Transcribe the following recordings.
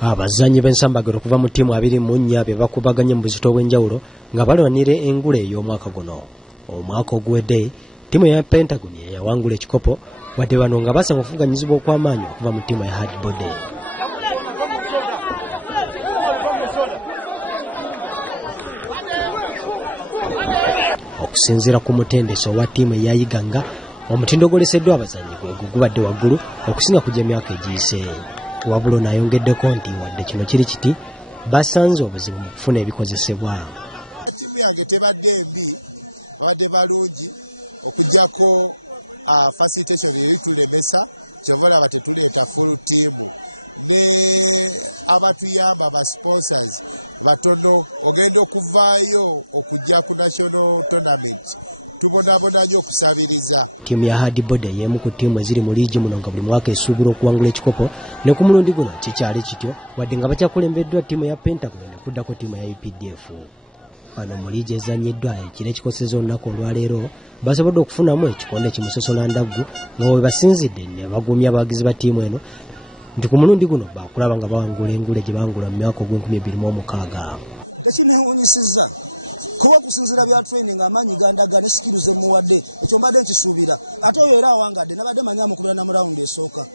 Abazanyi b'ensambagero okuva mu ttiimu 24 be bakubaganye mu buzito bw'enjawulo nga balwanira engule ey'omwaka guno. Omwaka oguwedde ttiimu ya Pentagon yawangula ekikopo wadde bano nga basanga okuvuganyizibwa okw'amaanyi okuva mu ttiimu ya Hardbody. Okusinziira ku mutendeso wa ttiimu eyayiganga, omutindo ogoleseddwa abazanyi gwe gubadde waggulu okusinga ku gy'emyaka egiyise. Wabula n'ayongeddeko nti wadde kino kiri kiti basanze obuzibu mu kufuna ebikozesebwa. Ttiimu yange tebadde mbi, babadde balungi okuggyako facilitation eri tulemesa kyova olaba tetuleeta full ttiimu ne abatuyamba ba sponsors batono ogenda okuvaayo okujja ku national tournament tubonabona nnyo okusabiriza. Ttiimu ya Hardbody y'emu ku ttiimu eziri mu liigi muno nga buli mwaka esuubira okuwangula ekikopo ne ku mulundi guno kikyali kityo wadde nga bakyakulembeddwa ttiimu ya Pentagon ne kuddako ttiimu ya UPDF. Wano mu liigi ezannyiddwa ekiro ekikosezza olunaku olwaleero basobodde okufunamu ekikonde kimusosola ndaggu nga bwe basinzidde ne bagumya abawagizi ba ttiimu eno nti ku mulundi guno bakulaba nga bawangula engule gye bangula mu myaka ogw'2026. Tekinewunyisizza kuba okusinziira bya training amaanyi gandaga ne skills emuwadde ekyo mbadde nkisuubira ate oyo era awangadde nabadde manya mukubira na murawundi esooka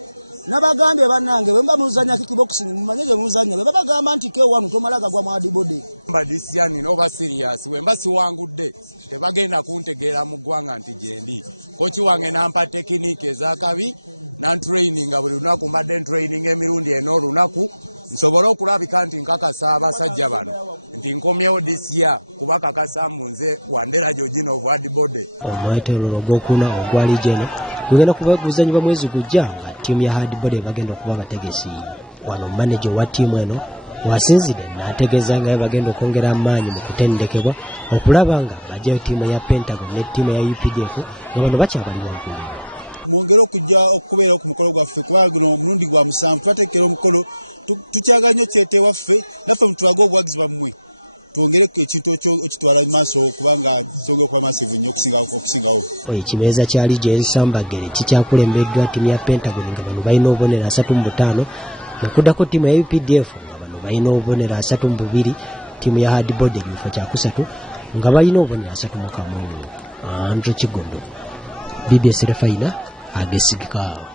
nabagambye bannange bwe mba muzanya kickboxing mumanye gye muzanya bwe babagamba nti K1 tomalaga gwa mu Hardbody. Mbadisiani noba serious we mba siwangudde tebagenda kuntegeera mu ggwanga nti gyendi kochi wange nampa tekiniki ezakabi nan training buli lunaku mbadde training emirundi eno lunaku nsobola okulabika nti nkakasa abasajja bano nti nkomyewo this year kuba kakasa munze Wandera Georgino of Hardbody. Omwetololo gw'okuna ogwa liigi eno gugenda kuba guzanyibwa mwezi gujja nga ttiimu ya Hardbody bagenda okuba abategesi. Wano manager wa ttiimu eno wasinzidde n'ategeeza nga bagenda okwongera amaanyi mu kutendekebwa okulaba nga bajjayo ttiimu ya Pentagon ne ttiimu ya UPDF nga bano bakyabali waggulu. Mwongere okujja okubeera ku mukolo gwaffe kuba guno omulundi gwa 7 twateekera omukolo tukyaga nnyo kyete waffe naffe mutulaga obuwagizi bammwe twongere ekintu okitwala mu maaso kubanga kyongera okuba massive nnyo okusingawo. Ekimeeza kya Liigi Y'ensambaggere kikyakulembeddwa ttiimu ya Pentagon nga bano balina obubonero 35 okuddako ttiimu ya UPDF nga bano balina obubonero 32, ttiimu ya Hardbody ekifo kya 3 nga balina obubonero 31. Andrew Kigondo, BBS Refaina, agesigika.